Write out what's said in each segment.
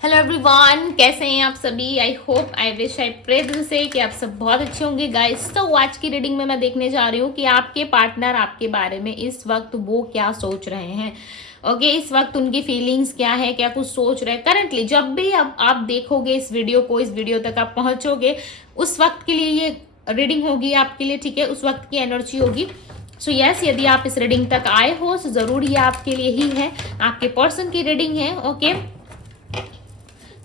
Hello everyone, कैसे हैं आप सभी। I hope, I wish, I pray दिल से कि आप सब बहुत अच्छे होंगे गाइस। तो आज की रीडिंग में मैं देखने जा रही हूँ कि आपके पार्टनर आपके बारे में इस वक्त वो क्या सोच रहे हैं। ओके, इस वक्त उनकी फीलिंग्स क्या है, क्या कुछ सोच रहे हैं करंटली। जब भी अब आप देखोगे इस वीडियो को, इस वीडियो तक आप पहुंचोगे, उस वक्त के लिए ये रीडिंग होगी आपके लिए, ठीक है। उस वक्त की एनर्जी होगी। सो यस, यदि आप इस रीडिंग तक आए हो तो जरूर ये आपके लिए ही है, आपके पर्सन की रीडिंग है। ओके,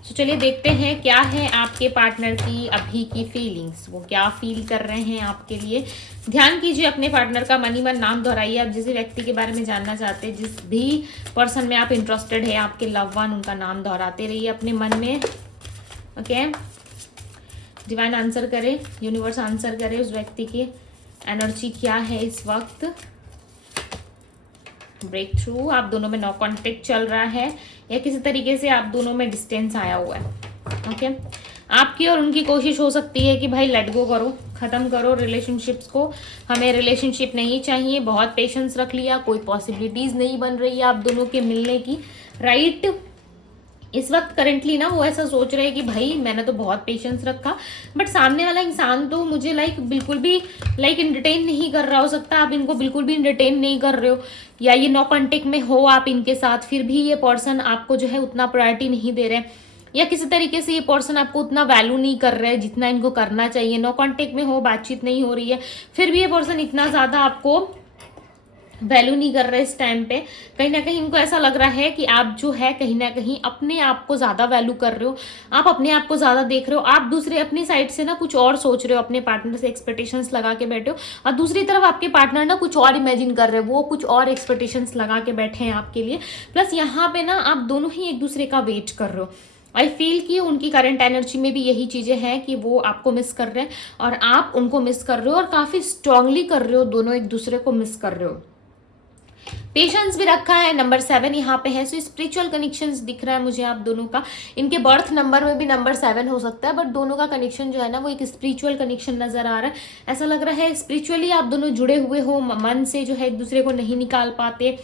तो चलिए देखते हैं क्या है आपके पार्टनर की अभी की फीलिंग्स, वो क्या फील कर रहे हैं आपके लिए। ध्यान कीजिए अपने पार्टनर का, मन ही मन नाम दोहराइए। आप जिस व्यक्ति के बारे में जानना चाहते हैं, जिस भी पर्सन में आप इंटरेस्टेड है, आपके लव वन, उनका नाम दोहराते रहिए अपने मन में। ओके, डिवाइन आंसर करे, यूनिवर्स आंसर करे, उस व्यक्ति की एनर्जी क्या है इस वक्त। ब्रेक थ्रू, आप दोनों में नो कॉन्टेक्ट चल रहा है या किसी तरीके से आप दोनों में डिस्टेंस आया हुआ है। ओके, आपकी और उनकी कोशिश हो सकती है कि भाई लेट गो करो, खत्म करो रिलेशनशिप्स को, हमें रिलेशनशिप नहीं चाहिए। बहुत पेशेंस रख लिया, कोई पॉसिबिलिटीज नहीं बन रही है आप दोनों के मिलने की, राइट। इस वक्त करंटली ना वो ऐसा सोच रहे हैं कि भाई मैंने तो बहुत पेशेंस रखा, बट सामने वाला इंसान तो मुझे बिल्कुल भी इंटरटेन नहीं कर रहा। हो सकता है आप इनको बिल्कुल भी इंटरटेन नहीं कर रहे हो, या ये नो कॉन्टेक्ट में हो आप इनके साथ, फिर भी ये पर्सन आपको जो है उतना प्रायोरिटी नहीं दे रहे, या किसी तरीके से ये पर्सन आपको उतना वैल्यू नहीं कर रहा है जितना इनको करना चाहिए। नो कॉन्टेक्ट में हो, बातचीत नहीं हो रही है, फिर भी ये पर्सन इतना ज्यादा आपको वैल्यू नहीं कर रहे इस टाइम पे। कहीं ना कहीं इनको ऐसा लग रहा है कि आप जो है कहीं ना कहीं अपने आप को ज्यादा वैल्यू कर रहे हो, आप अपने आप को ज्यादा देख रहे हो। आप दूसरे अपनी साइड से ना कुछ और सोच रहे हो, अपने पार्टनर से एक्सपेक्टेशंस लगा के बैठे हो, और दूसरी तरफ आपके पार्टनर ना कुछ और इमेजिन कर रहे हो, वो कुछ और एक्सपेक्टेशंस लगा के बैठे हैं आपके लिए। प्लस यहाँ पे ना आप दोनों ही एक दूसरे का वेट कर रहे हो। आई फील कि उनकी करंट एनर्जी में भी यही चीजें हैं कि वो आपको मिस कर रहे हैं और आप उनको मिस कर रहे हो, और काफी स्ट्रांगली कर रहे हो, दोनों एक दूसरे को मिस कर रहे हो। पेशेंस भी रखा है, नंबर 7 यहाँ पे है। सो स्पिरिचुअल कनेक्शंस दिख रहा है मुझे आप दोनों का। इनके बर्थ नंबर में भी नंबर 7 हो सकता है, बट दोनों का कनेक्शन जो है ना वो एक स्पिरिचुअल कनेक्शन नजर आ रहा है। ऐसा लग रहा है स्पिरिचुअली आप दोनों जुड़े हुए हो, मन से जो है एक दूसरे को नहीं निकाल पाते,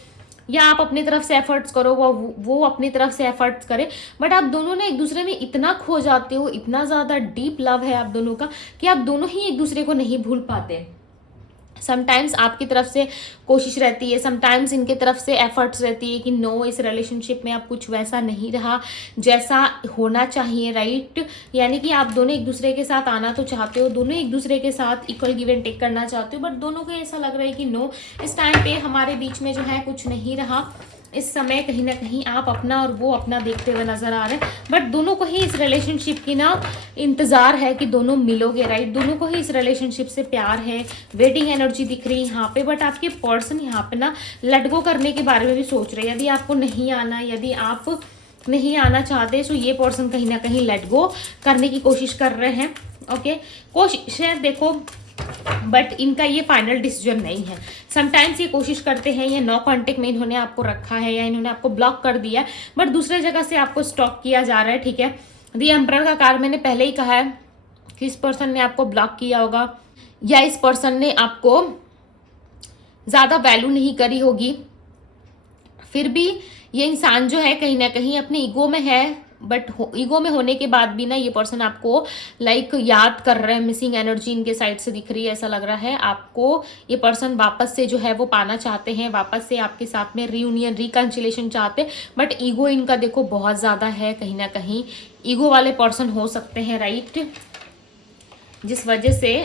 या आप अपनी तरफ से एफर्ट्स करो, वो अपनी तरफ से एफर्ट्स करे, बट आप दोनों ने एक दूसरे में इतना खो जाते हो, इतना ज्यादा डीप लव है आप दोनों का कि आप दोनों ही एक दूसरे को नहीं भूल पाते। समटाइम्स आपकी तरफ से कोशिश रहती है, समटाइम्स इनके तरफ से एफर्ट्स रहती है कि नो, इस रिलेशनशिप में अब कुछ वैसा नहीं रहा जैसा होना चाहिए, राइट। यानी कि आप दोनों एक दूसरे के साथ आना तो चाहते हो, दोनों एक दूसरे के साथ इक्वल गिव एंड टेक करना चाहते हो, बट दोनों को ऐसा लग रहा है कि नो, इस टाइम पे हमारे बीच में जो है कुछ नहीं रहा। इस समय कहीं ना कहीं आप अपना और वो अपना देखते हुए नजर आ रहे हैं, बट दोनों को ही इस रिलेशनशिप की ना इंतजार है कि दोनों मिलोगे, राइट। दोनों को ही इस रिलेशनशिप से प्यार है, वेटिंग एनर्जी दिख रही है यहाँ पे। बट आपके पर्सन यहाँ पे ना लेट गो करने के बारे में भी सोच रहे हैं। यदि आपको नहीं आना, यदि आप नहीं आना चाहते, तो ये पर्सन कहीं ना कहीं लेट गो करने की कोशिश कर रहे हैं। ओके, कोशिश है देखो, बट इनका ये फाइनल डिसीजन नहीं है। समटाइम्स ये कोशिश करते हैं, ये नो कॉन्टेक्ट में इन्होंने आपको रखा है या इन्होंने आपको ब्लॉक कर दिया, बट दूसरे जगह से आपको स्टॉक किया जा रहा है, ठीक है। दी एम्परर का कार्ड मैंने पहले ही कहा है कि इस पर्सन ने आपको ब्लॉक किया होगा, या इस पर्सन ने आपको ज्यादा वैल्यू नहीं करी होगी। फिर भी ये इंसान जो है कहीं ना कहीं अपने ईगो में है, बट ईगो में होने के बाद भी ना ये पर्सन आपको याद कर रहे हैं। मिसिंग एनर्जी इनके साइड से दिख रही है। ऐसा लग रहा है आपको ये पर्सन वापस से जो है वो पाना चाहते हैं, वापस से आपके साथ में रीयूनियन, रिकंसिलेशन चाहते हैं, बट ईगो इनका देखो बहुत ज्यादा है। कहीं ना कहीं ईगो वाले पर्सन हो सकते हैं, राइट, जिस वजह से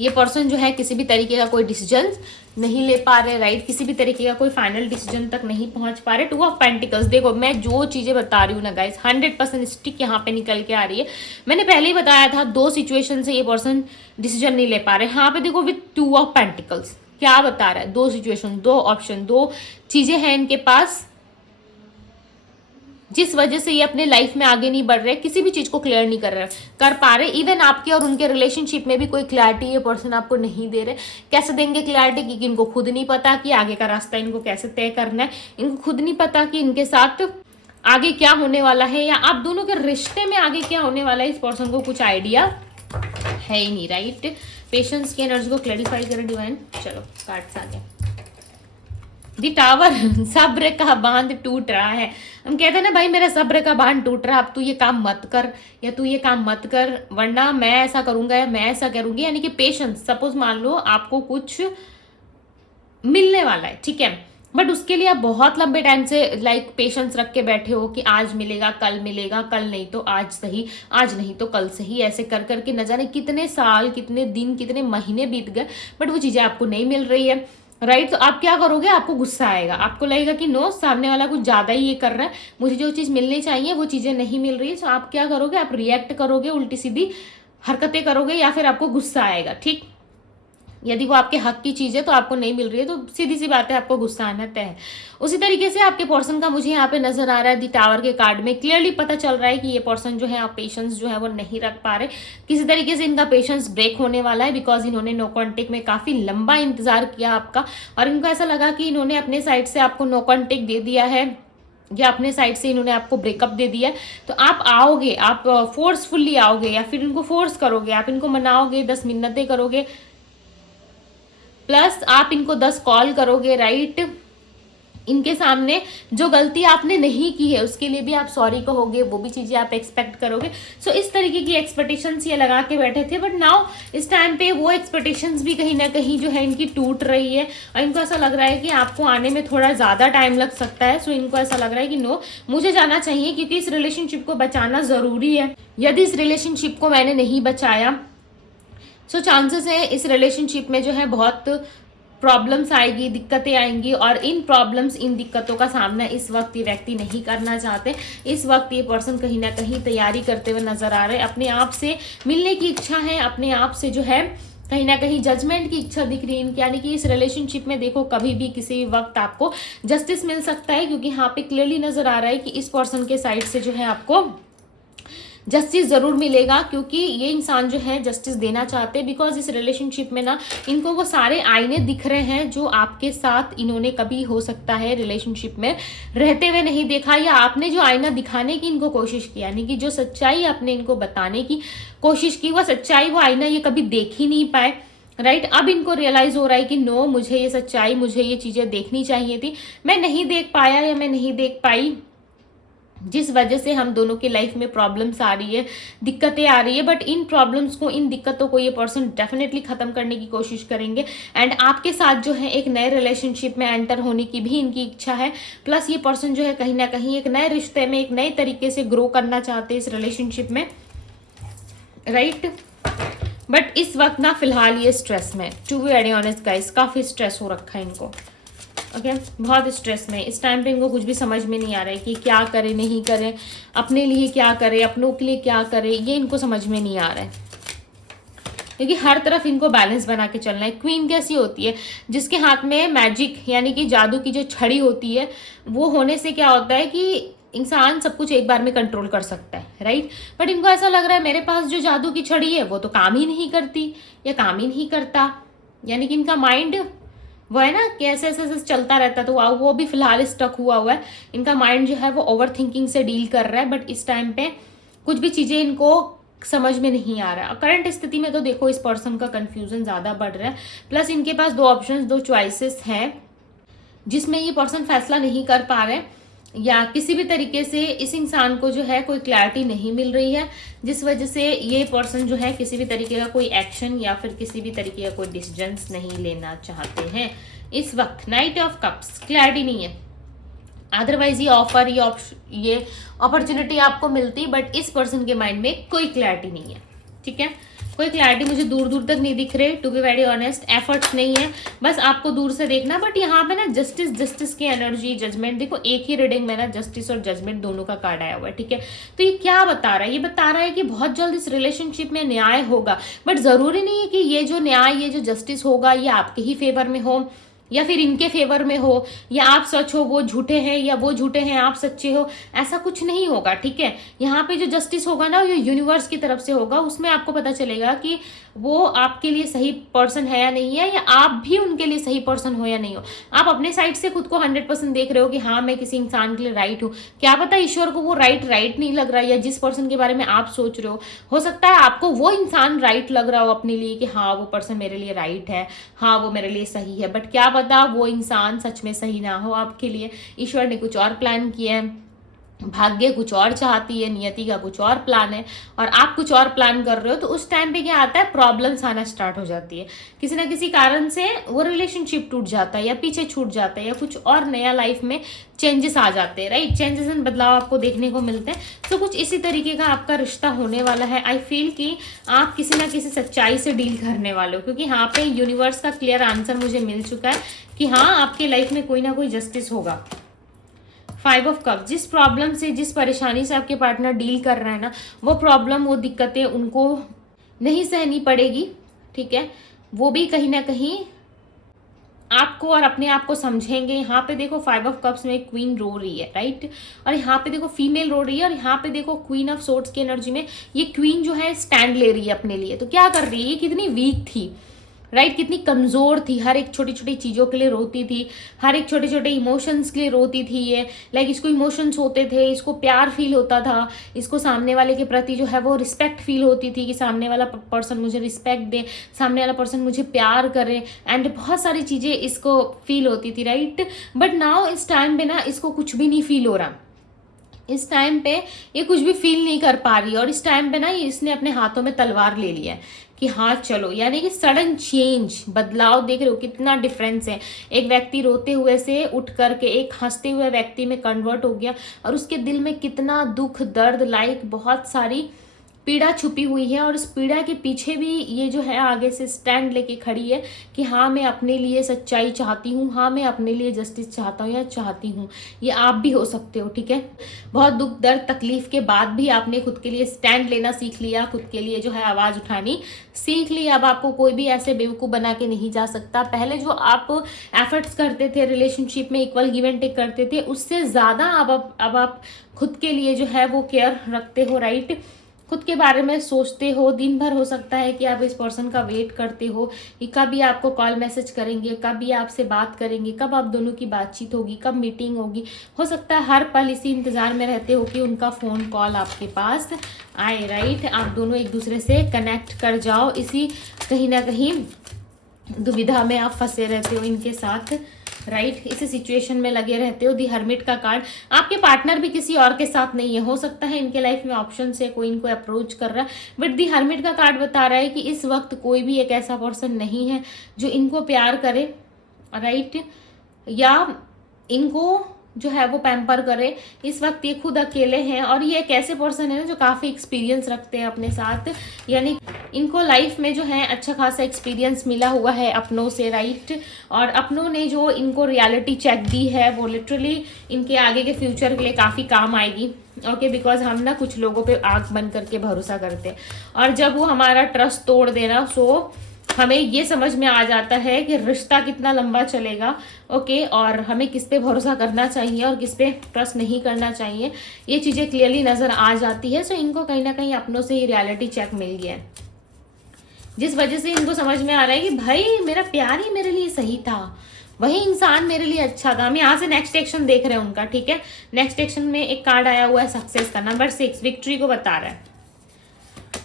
ये पर्सन जो है किसी भी तरीके का कोई डिसीजन नहीं ले पा रहे, राइट। किसी भी तरीके का कोई फाइनल डिसीजन तक नहीं पहुंच पा रहे। 2 ऑफ पेंटिकल्स, देखो मैं जो चीजें बता रही हूँ ना गाइस, 100% स्टिक यहाँ पे निकल के आ रही है। मैंने पहले ही बताया था 2 सिचुएशन से ये पर्सन डिसीजन नहीं ले पा रहे। यहाँ पे देखो विथ 2 ऑफ पेंटिकल्स क्या बता रहा है, 2 सिचुएशन, 2 ऑप्शन, 2 चीजें हैं इनके पास, जिस वजह से ये अपने लाइफ में आगे नहीं बढ़ रहे, किसी भी चीज को क्लियर नहीं कर पा रहे। इवन आपके और उनके रिलेशनशिप में भी कोई क्लैरिटी ये पर्सन आपको नहीं दे रहे। कैसे देंगे क्लैरिटी, क्योंकि इनको खुद नहीं पता कि आगे का रास्ता इनको कैसे तय करना है। इनको खुद नहीं पता कि इनके साथ आगे क्या होने वाला है, या आप दोनों के रिश्ते में आगे क्या होने वाला है। इस पर्सन को कुछ आइडिया है ही नहीं, राइट। पेशेंस की एनर्जी को क्लैरिफाई करें डिवाइन। चलो कार्ड्स आ गए। द टावर, सब्र का बांध टूट रहा है। हम कहते हैं ना भाई मेरा सब्र का बांध टूट रहा है, अब तू ये काम मत कर या तू ये काम मत कर वरना मैं ऐसा करूंगा या मैं ऐसा करूंगी। यानी कि पेशेंस, सपोज मान लो आपको कुछ मिलने वाला है, ठीक है, बट उसके लिए आप बहुत लंबे टाइम से पेशेंस रख के बैठे हो कि आज मिलेगा, कल नहीं तो आज सही, आज नहीं तो कल सही, ऐसे कर करके न जाने कितने साल, कितने दिन, कितने महीने बीत गए, बट वो चीजें आपको नहीं मिल रही है, राइट। तो आप क्या करोगे, आपको गुस्सा आएगा, आपको लगेगा कि नो, सामने वाला कुछ ज्यादा ही ये कर रहा है, मुझे जो चीज मिलनी चाहिए वो चीजें नहीं मिल रही है। तो आप क्या करोगे, आप रिएक्ट करोगे, उल्टी सीधी हरकतें करोगे या फिर आपको गुस्सा आएगा, ठीक। यदि वो आपके हक की चीज है तो आपको नहीं मिल रही है तो सीधी सी बात है आपको गुस्सा आना तय है। उसी तरीके से आपके पर्सन का मुझे यहाँ पे नजर आ रहा है, दी टावर के कार्ड में क्लियरली पता चल रहा है कि ये पर्सन जो है आप पेशेंस जो है वो नहीं रख पा रहे, किसी तरीके से इनका पेशेंस ब्रेक होने वाला है, बिकॉज इन्होंने नो कॉन्टेक्ट में काफी लंबा इंतजार किया आपका और इनको ऐसा लगा कि इन्होंने अपने साइड से आपको नो कॉन्टेक्ट दे दिया है या अपने साइड से इन्होंने आपको ब्रेकअप दे दिया है। तो आप आओगे, आप फोर्सफुल्ली आओगे या फिर इनको फोर्स करोगे, आप इनको मनाओगे, 10 मिन्नतें करोगे, प्लस आप इनको 10 कॉल करोगे, राइट। इनके सामने जो गलती आपने नहीं की है उसके लिए भी आप सॉरी कहोगे, वो भी चीजें आप एक्सपेक्ट करोगे। सो इस तरीके की एक्सपेक्टेशंस ये लगा के बैठे थे, बट नाउ इस टाइम पे वो एक्सपेक्टेशंस भी कहीं ना कहीं जो है इनकी टूट रही है और इनको ऐसा लग रहा है कि आपको आने में थोड़ा ज्यादा टाइम लग सकता है। सो इनको ऐसा लग रहा है कि नो, मुझे जाना चाहिए क्योंकि इस रिलेशनशिप को बचाना जरूरी है। यदि इस रिलेशनशिप को मैंने नहीं बचाया सो चांसेस है इस रिलेशनशिप में जो है बहुत प्रॉब्लम्स आएगी, दिक्कतें आएंगी और इन प्रॉब्लम्स, इन दिक्कतों का सामना इस वक्त ये व्यक्ति नहीं करना चाहते। इस वक्त ये पर्सन कहीं ना कहीं तैयारी करते हुए नजर आ रहे हैं, अपने आप से मिलने की इच्छा है, अपने आप से जो है कहीं ना कहीं जजमेंट की इच्छा दिख रही है। यानी कि इस रिलेशनशिप में देखो कभी भी किसी भी वक्त आपको जस्टिस मिल सकता है, क्योंकि यहाँ पे क्लियरली नजर आ रहा है कि इस पर्सन के साइड से जो है आपको जस्टिस जरूर मिलेगा, क्योंकि ये इंसान जो है जस्टिस देना चाहते हैं। बिकॉज इस रिलेशनशिप में ना इनको वो सारे आईने दिख रहे हैं जो आपके साथ इन्होंने कभी हो सकता है रिलेशनशिप में रहते हुए नहीं देखा, या आपने जो आईना दिखाने की इनको कोशिश की, यानी कि जो सच्चाई आपने इनको बताने की कोशिश की, वो सच्चाई, वो आईना ये कभी देख ही नहीं पाए, राइट। अब इनको रियलाइज हो रहा है कि नो, मुझे ये सच्चाई, मुझे ये चीजें देखनी चाहिए थी, मैं नहीं देख पाया या मैं नहीं देख पाई, जिस वजह से हम दोनों की लाइफ में प्रॉब्लम्स आ रही है, दिक्कतें आ रही है। बट इन प्रॉब्लम्स को, इन दिक्कतों को ये पर्सन डेफिनेटली खत्म करने की कोशिश करेंगे एंड आपके साथ जो है एक नए रिलेशनशिप में एंटर होने की भी इनकी इच्छा है। प्लस ये पर्सन जो है कहीं ना कहीं एक नए रिश्ते में, एक नए तरीके से ग्रो करना चाहते हैं इस रिलेशनशिप में, राइट। बट इस वक्त ना फिलहाल ये स्ट्रेस में, to be very honest guys, काफी स्ट्रेस हो रखा है इनको, ओके बहुत स्ट्रेस में। इस टाइम पे इनको कुछ भी समझ में नहीं आ रहा है कि क्या करे, नहीं करे, अपने लिए क्या करे, अपनों के लिए क्या करे, ये इनको समझ में नहीं आ रहा है, क्योंकि हर तरफ इनको बैलेंस बना के चलना है। क्वीन कैसी होती है, जिसके हाथ में मैजिक यानी कि जादू की जो छड़ी होती है, वो होने से क्या होता है कि इंसान सब कुछ एक बार में कंट्रोल कर सकता है, राइट। बट इनको ऐसा लग रहा है मेरे पास जो जादू की छड़ी है वो तो काम ही नहीं करती या काम ही नहीं करता, यानी कि इनका माइंड वो है ना कि ऐसे ऐसे ऐसे चलता रहता है, तो वो भी फिलहाल स्टक हुआ है। इनका माइंड जो है वो ओवर थिंकिंग से डील कर रहा है, बट इस टाइम पे कुछ भी चीजें इनको समझ में नहीं आ रहा है। करंट स्थिति में तो देखो इस पर्सन का कंफ्यूजन ज्यादा बढ़ रहा है। प्लस इनके पास 2 ऑप्शंस, 2 चॉइसेस हैं जिसमें ये पर्सन फैसला नहीं कर पा रहे, या किसी भी तरीके से इस इंसान को जो है कोई क्लैरिटी नहीं मिल रही है, जिस वजह से ये पर्सन जो है किसी भी तरीके का कोई एक्शन या फिर किसी भी तरीके का कोई डिसीजंस नहीं लेना चाहते हैं इस वक्त। नाइट ऑफ कप्स, क्लैरिटी नहीं है। अदरवाइज ये ऑफर, ये अपॉर्चुनिटी आपको मिलती, बट इस पर्सन के माइंड में कोई क्लैरिटी नहीं है, ठीक है। कोई क्लैरिटी मुझे दूर दूर तक नहीं दिख रहे, to be very honest. Efforts नहीं है, बस आपको दूर से देखना। बट यहाँ पे ना जस्टिस की एनर्जी, जजमेंट, देखो एक ही रीडिंग में ना जस्टिस और जजमेंट दोनों का कार्ड आया हुआ है, ठीक है। तो ये क्या बता रहा है, ये बता रहा है कि बहुत जल्द इस रिलेशनशिप में न्याय होगा, बट जरूरी नहीं है कि ये जो न्याय, ये जो जस्टिस होगा ये आपके ही फेवर में हो या फिर इनके फेवर में हो, या आप सच हो वो झूठे हैं या वो झूठे हैं आप सच्चे हो, ऐसा कुछ नहीं होगा, ठीक है। यहाँ पे जो जस्टिस होगा ना ये यूनिवर्स की तरफ से होगा, उसमें आपको पता चलेगा कि वो आपके लिए सही पर्सन है या नहीं है, या आप भी उनके लिए सही पर्सन हो या नहीं हो। आप अपने साइड से खुद को 100% देख रहे हो कि हाँ मैं किसी इंसान के लिए राइट हूँ, क्या पता ईश्वर को वो राइट नहीं लग रहा, या जिस पर्सन के बारे में आप सोच रहे हो सकता है आपको वो इंसान राइट लग रहा हो अपने लिए कि हाँ वो पर्सन मेरे लिए राइट है, हाँ वो मेरे लिए सही है। बट क्या पता वो इंसान सच में सही ना हो आपके लिए, ईश्वर ने कुछ और प्लान किया है, भाग्य कुछ और चाहती है, नियति का कुछ और प्लान है और आप कुछ और प्लान कर रहे हो, तो उस टाइम पे क्या आता है, प्रॉब्लम्स आना स्टार्ट हो जाती है। किसी ना किसी कारण से वो रिलेशनशिप टूट जाता है या पीछे छूट जाता है या कुछ और नया लाइफ में चेंजेस आ जाते हैं, राइट। चेंजेस एंड बदलाव आपको देखने को मिलते हैं। तो कुछ इसी तरीके का आपका रिश्ता होने वाला है। आई फील कि आप किसी ना किसी सच्चाई से डील करने वाले हो, क्योंकि यहाँ पे यूनिवर्स का क्लियर आंसर मुझे मिल चुका है कि हाँ, आपके लाइफ में कोई ना कोई जस्टिस होगा। 5 ऑफ कप, जिस प्रॉब्लम से, जिस परेशानी से आपके पार्टनर डील कर रहे हैं ना, वो प्रॉब्लम, वो दिक्कतें उनको नहीं सहनी पड़ेगी, ठीक है। वो भी कहीं ना कहीं आपको और अपने आप को समझेंगे। यहाँ पे देखो 5 ऑफ कप्स में क्वीन रो रही है, राइट, और यहाँ पे देखो फीमेल रो रही है, और यहाँ पे देखो क्वीन ऑफ सोर्ड्स की एनर्जी में ये क्वीन जो है स्टैंड ले रही है अपने लिए। तो क्या कर रही है, ये कितनी वीक थी, राइट, कितनी कमज़ोर थी, हर एक छोटी छोटी चीज़ों के लिए रोती थी, हर एक छोटे छोटे इमोशंस के लिए रोती थी ये। लाइक इसको इमोशंस होते थे, इसको प्यार फील होता था, इसको सामने वाले के प्रति जो है वो रिस्पेक्ट फील होती थी कि सामने वाला पर्सन मुझे रिस्पेक्ट दे, सामने वाला पर्सन मुझे प्यार करे, एंड बहुत सारी चीज़ें इसको फील होती थी, राइट। बट नाउ इस टाइम पे ना इसको कुछ भी नहीं फील हो रहा, इस टाइम पे ये कुछ भी फील नहीं कर पा रही, और इस टाइम पे ना इसने अपने हाथों में तलवार ले लिया है कि हाँ चलो, यानी कि सडन चेंज, बदलाव। देख रहे हो कितना डिफरेंस है, एक व्यक्ति रोते हुए से उठ करके एक हंसते हुए व्यक्ति में कन्वर्ट हो गया, और उसके दिल में कितना दुख, दर्द, लाइक बहुत सारी पीड़ा छुपी हुई है, और उस पीड़ा के पीछे भी ये जो है आगे से स्टैंड लेके खड़ी है कि हाँ, मैं अपने लिए सच्चाई चाहती हूँ, हाँ, मैं अपने लिए जस्टिस चाहता हूँ या चाहती हूँ। ये आप भी हो सकते हो, ठीक है। बहुत दुख, दर्द, तकलीफ के बाद भी आपने खुद के लिए स्टैंड लेना सीख लिया, खुद के लिए जो है आवाज़ उठानी सीख ली। अब आपको कोई भी ऐसे बेवकूफ़ बना के नहीं जा सकता। पहले जो आप एफर्ट्स करते थे रिलेशनशिप में, इक्वल गिव एंड टेक करते थे, उससे ज़्यादा अब आप खुद के लिए जो है वो केयर रखते हो, राइट। खुद के बारे में सोचते हो। दिन भर हो सकता है कि आप इस पर्सन का वेट करते हो कि कब ये आपको कॉल मैसेज करेंगे, कब ये आपसे बात करेंगे, कब आप दोनों की बातचीत होगी, कब मीटिंग होगी। हो सकता है हर पल इसी इंतज़ार में रहते हो कि उनका फ़ोन कॉल आपके पास आए, राइट। आप दोनों एक दूसरे से कनेक्ट कर जाओ, इसी कहीं ना कहीं दुविधा में आप फंसे रहते हो इनके साथ, राइट। इसी सिचुएशन में लगे रहते हो। दी हर्मिट का कार्ड, आपके पार्टनर भी किसी और के साथ नहीं है। हो सकता है इनके लाइफ में ऑप्शन से कोई इनको अप्रोच कर रहा है, बट दी हर्मिट का कार्ड बता रहा है कि इस वक्त कोई भी एक ऐसा पर्सन नहीं है जो इनको प्यार करे, राइट, या इनको जो है वो पैम्पर करे। इस वक्त ये खुद अकेले हैं, और ये एक ऐसे पर्सन है ना जो काफ़ी एक्सपीरियंस रखते हैं अपने साथ, यानी इनको लाइफ में जो है अच्छा खासा एक्सपीरियंस मिला हुआ है अपनों से, राइट। और अपनों ने जो इनको रियलिटी चेक दी है वो लिटरली इनके आगे के फ्यूचर के लिए काफ़ी काम आएगी, ओके। बिकॉज हम ना कुछ लोगों पे आंख बंद करके भरोसा करते हैं, और जब वो हमारा ट्रस्ट तोड़ देना, सो हमें ये समझ में आ जाता है कि रिश्ता कितना लंबा चलेगा, ओके, और हमें किस पे भरोसा करना चाहिए और किस पे ट्रस्ट नहीं करना चाहिए, ये चीज़ें क्लियरली नज़र आ जाती है। सो इनको कहीं ना कहीं अपनों से ही रियलिटी चेक मिल गया है, जिस वजह से इनको समझ में आ रहा है कि भाई मेरा प्यार ही मेरे लिए सही था, वही इंसान मेरे लिए अच्छा था। हम यहाँ से नेक्स्ट एक्शन देख रहे हैं उनका, ठीक है। नेक्स्ट एक्शन में एक कार्ड आया हुआ है सक्सेस का, नंबर 6, विक्ट्री को बता रहा है।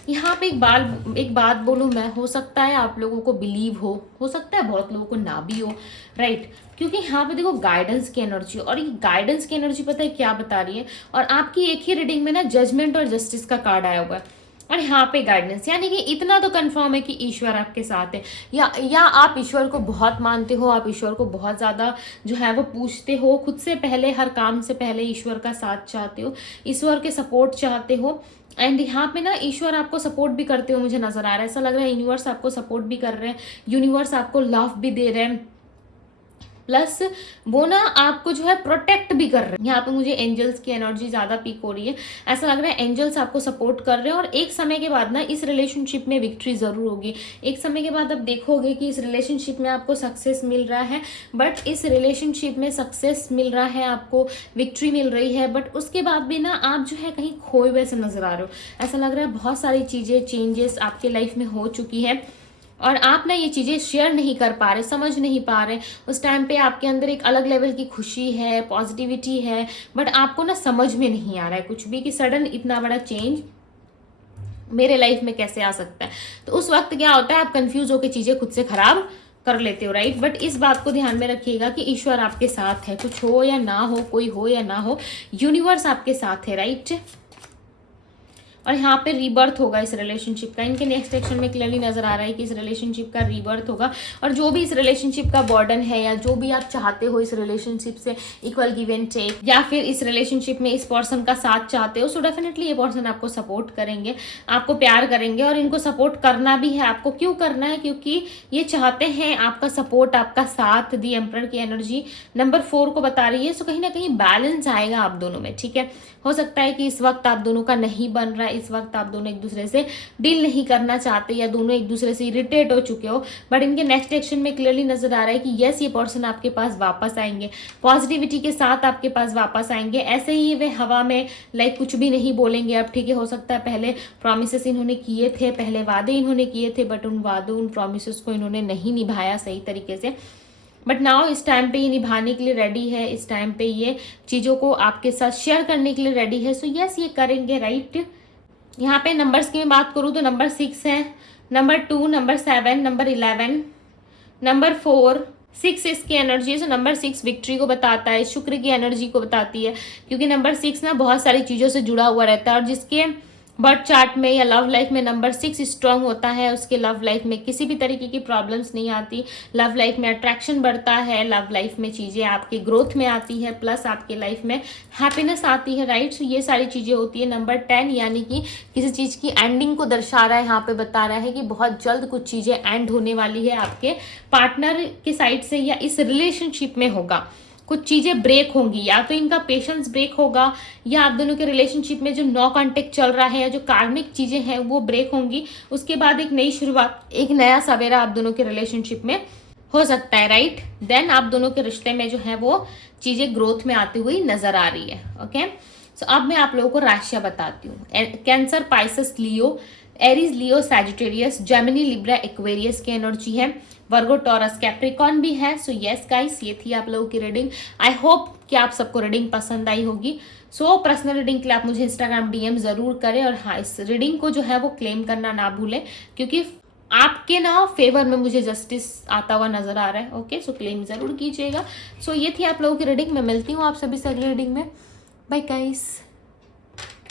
यहाँ पे एक बात बोलूँ मैं, हो सकता है आप लोगों को बिलीव हो सकता है बहुत लोगों को ना भी हो, राइट। क्योंकि यहाँ पे देखो गाइडेंस की एनर्जी, और ये गाइडेंस की एनर्जी पता है क्या बता रही है, और आपकी एक ही रीडिंग में ना जजमेंट और जस्टिस का कार्ड आया हुआ है, और यहाँ पे गाइडेंस, यानी कि इतना तो कंफर्म है कि ईश्वर आपके साथ है, या आप ईश्वर को बहुत मानते हो, आप ईश्वर को बहुत ज़्यादा जो है वो पूछते हो, खुद से पहले, हर काम से पहले ईश्वर का साथ चाहते हो, ईश्वर के सपोर्ट चाहते हो। एंड यहाँ पे ना ईश्वर आपको सपोर्ट भी करते हो, मुझे नजर आ रहा है, ऐसा लग रहा है यूनिवर्स आपको सपोर्ट भी कर रहे हैं, यूनिवर्स आपको लव भी दे रहे हैं, प्लस वो ना आपको जो है प्रोटेक्ट भी कर रहे हैं। यहाँ पे मुझे एंजल्स की एनर्जी ज़्यादा पीक हो रही है, ऐसा लग रहा है एंजल्स आपको सपोर्ट कर रहे हैं, और एक समय के बाद ना इस रिलेशनशिप में विक्ट्री ज़रूर होगी। एक समय के बाद आप देखोगे कि इस रिलेशनशिप में आपको सक्सेस मिल रहा है, बट इस रिलेशनशिप में सक्सेस मिल रहा है, आपको विक्ट्री मिल रही है, बट उसके बाद भी ना आप जो है कहीं खोए हुए से नजर आ रहे हो। ऐसा लग रहा है बहुत सारी चीज़ें, चेंजेस आपके लाइफ में हो चुकी है, और आप ना ये चीज़ें शेयर नहीं कर पा रहे, समझ नहीं पा रहे। उस टाइम पे आपके अंदर एक अलग लेवल की खुशी है, पॉजिटिविटी है, बट आपको ना समझ में नहीं आ रहा है कुछ भी कि सडन इतना बड़ा चेंज मेरे लाइफ में कैसे आ सकता है। तो उस वक्त क्या होता है, आप कंफ्यूज होकर चीज़ें खुद से खराब कर लेते हो, राइट। बट इस बात को ध्यान में रखिएगा कि ईश्वर आपके साथ है, कुछ हो या ना हो, कोई हो या ना हो, यूनिवर्स आपके साथ है, राइट। और यहाँ पे रीबर्थ होगा इस रिलेशनशिप का। इनके नेक्स्ट एक्शन में क्लियरली नजर आ रहा है कि इस रिलेशनशिप का रीबर्थ होगा। और जो भी इस रिलेशनशिप का बर्डन है या जो भी आप चाहते हो इस रिलेशनशिप से इक्वल गिव एंड टेक, या फिर इस रिलेशनशिप में इस पर्सन का साथ चाहते हो, सो डेफिनेटली ये पर्सन आपको सपोर्ट करेंगे, आपको प्यार करेंगे। और इनको सपोर्ट करना भी है आपको। क्यों करना है? क्योंकि ये चाहते हैं आपका सपोर्ट, आपका साथ। दी एम्परर की एनर्जी नंबर 4 को बता रही है। सो कहीं ना कहीं बैलेंस आएगा आप दोनों में, ठीक है। हो सकता है कि इस वक्त आप दोनों का नहीं बन रहा है, इस वक्त आप दोनों एक दूसरे से डील नहीं करना चाहते, या दोनों एक दूसरे से इरिटेट हो चुके हो। बट इनके नेक्स्ट एक्शन में क्लियरली नजर आ रहा है कि यस, ये पर्सन आपके पास वापस आएंगे, पॉजिटिविटी के साथ आपके पास वापस आएंगे। ऐसे ही वे हवा में लाइक कुछ भी नहीं बोलेंगे अब, ठीक है। हो सकता है पहले प्रॉमिसेस इन्होंने किए थे, पहले वादे इन्होंने किए थे, बट उन वादों, उन प्रॉमिसेस को इन्होंने नहीं निभाया सही तरीके से। बट नाउ इस टाइम पे ये निभाने के लिए रेडी है, इस टाइम पे ये चीज़ों को आपके साथ शेयर करने के लिए रेडी है। सो यस, ये करेंगे, राइट। यहाँ पे नंबर्स की मैं बात करूँ तो नंबर 6 है, नंबर 2, नंबर 7, नंबर 11, नंबर 4, 6 इसकी एनर्जी है। सो नंबर 6 विक्ट्री को बताता है, शुक्र की एनर्जी को बताती है, क्योंकि नंबर 6 ना बहुत सारी चीज़ों से जुड़ा हुआ रहता है। और जिसके बर्थ चार्ट में या लव लाइफ में नंबर 6 स्ट्रांग होता है, उसके लव लाइफ में किसी भी तरीके की प्रॉब्लम्स नहीं आती। लव लाइफ में अट्रैक्शन बढ़ता है, लव लाइफ में चीज़ें आपकी ग्रोथ में आती है, प्लस आपके लाइफ में हैप्पीनेस आती है, राइट। सो ये सारी चीज़ें होती है। नंबर 10 यानी कि किसी चीज़ की एंडिंग को दर्शा रहा है, यहाँ पे बता रहा है कि बहुत जल्द कुछ चीज़ें एंड होने वाली है आपके पार्टनर के साइड से, या इस रिलेशनशिप में होगा। कुछ चीज़ें ब्रेक होंगी, या तो इनका पेशेंस ब्रेक होगा, या आप दोनों के रिलेशनशिप में जो नो कॉन्टेक्ट चल रहा है या जो कार्मिक चीज़ें हैं वो ब्रेक होंगी। उसके बाद एक नई शुरुआत, एक नया सवेरा आप दोनों के रिलेशनशिप में हो सकता है, राइट। देन आप दोनों के रिश्ते में जो है वो चीज़ें ग्रोथ में आती हुई नजर आ रही है, ओके। सो अब मैं आप लोगों को राशियां बताती हूँ। कैंसर, पाइसेस, लियो, एरीज, लियो, सैजिटेरियस, जेमिनी, लिब्रा, एक्वेरियस की एनर्जी है। वर्गो, टॉरस, कैप्रिकॉन भी है। सो यस गाइस, ये थी आप लोगों की रीडिंग। आई होप कि आप सबको रीडिंग पसंद आई होगी। सो पर्सनल रीडिंग के लिए आप मुझे इंस्टाग्राम DM जरूर करें। और हाँ, इस रीडिंग को जो है वो क्लेम करना ना भूलें, क्योंकि आपके ना फेवर में मुझे जस्टिस आता हुआ नजर आ रहा है, ओके। सो क्लेम जरूर कीजिएगा। सो ये थी आप लोगों की रीडिंग। मैं मिलती हूँ आप सभी से अगली रीडिंग में। Bye guys.